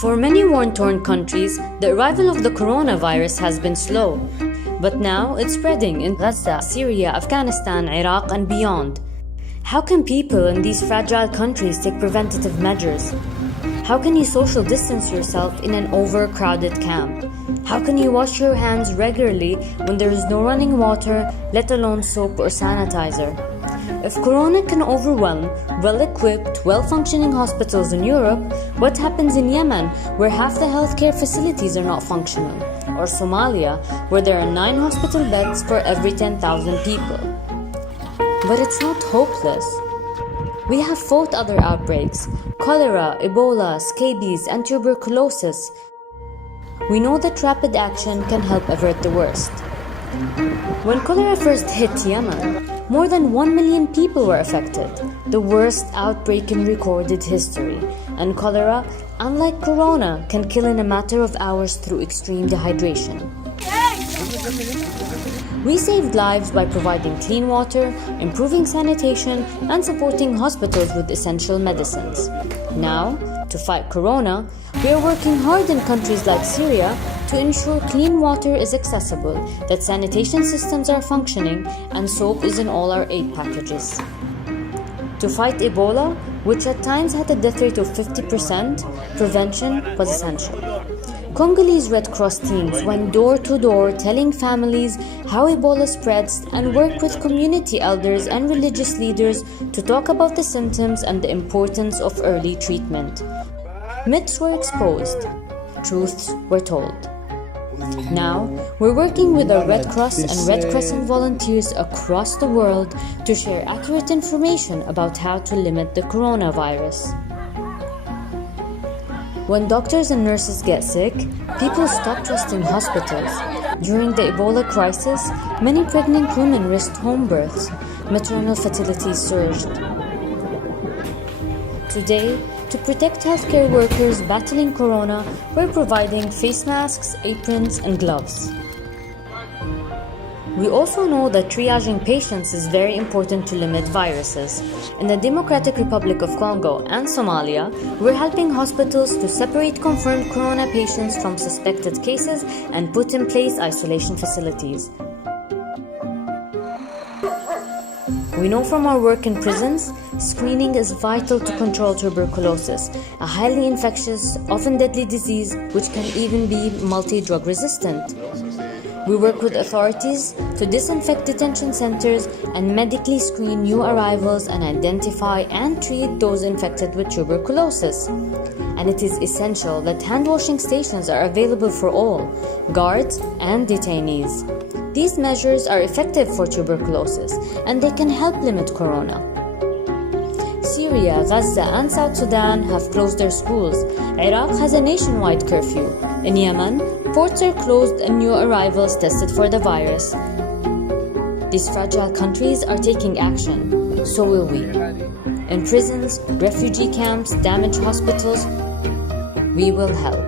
For many war-torn countries, the arrival of the coronavirus has been slow. But now it's spreading in Gaza, Syria, Afghanistan, Iraq, and beyond. How can people in these fragile countries take preventative measures? How can you social distance yourself in an overcrowded camp? How can you wash your hands regularly when there is no running water, let alone soap or sanitizer? If corona can overwhelm well-equipped, well-functioning hospitals in Europe, what happens in Yemen, where half the healthcare facilities are not functional? Or Somalia, where there are 9 hospital beds for every 10,000 people? But it's not hopeless. We have fought other outbreaks: cholera, Ebola, scabies, and tuberculosis. We know that rapid action can help avert the worst. When cholera first hit Yemen, more than 1 million people were affected, the worst outbreak in recorded history. And cholera, unlike corona, can kill in a matter of hours through extreme dehydration. We saved lives by providing clean water, improving sanitation, and supporting hospitals with essential medicines. Now, to fight corona, we are working hard in countries like Syria to ensure clean water is accessible, that sanitation systems are functioning, and soap is in all our aid packages. To fight Ebola, which at times had a death rate of 50%, prevention was essential. Congolese Red Cross teams went door to door telling families how Ebola spreads and worked with community elders and religious leaders to talk about the symptoms and the importance of early treatment. Myths were exposed, truths were told. Now, we're working with our Red Cross and Red Crescent volunteers across the world to share accurate information about how to limit the coronavirus. When doctors and nurses get sick, people stop trusting hospitals. During the Ebola crisis, many pregnant women risked home births. Maternal fertility surged. Today, to protect healthcare workers battling corona, we're providing face masks, aprons, and gloves. We also know that triaging patients is very important to limit viruses. In the Democratic Republic of Congo and Somalia, we're helping hospitals to separate confirmed corona patients from suspected cases and put in place isolation facilities. We know from our work in prisons, screening is vital to control tuberculosis, a highly infectious, often deadly disease which can even be multi-drug resistant. We work with authorities to disinfect detention centers and medically screen new arrivals and identify and treat those infected with tuberculosis. And it is essential that hand-washing stations are available for all, guards and detainees. These measures are effective for tuberculosis and they can help limit corona. Syria, Gaza, and South Sudan have closed their schools. Iraq has a nationwide curfew. In Yemen, ports are closed and new arrivals tested for the virus. These fragile countries are taking action. So will we. In prisons, refugee camps, damaged hospitals, we will help.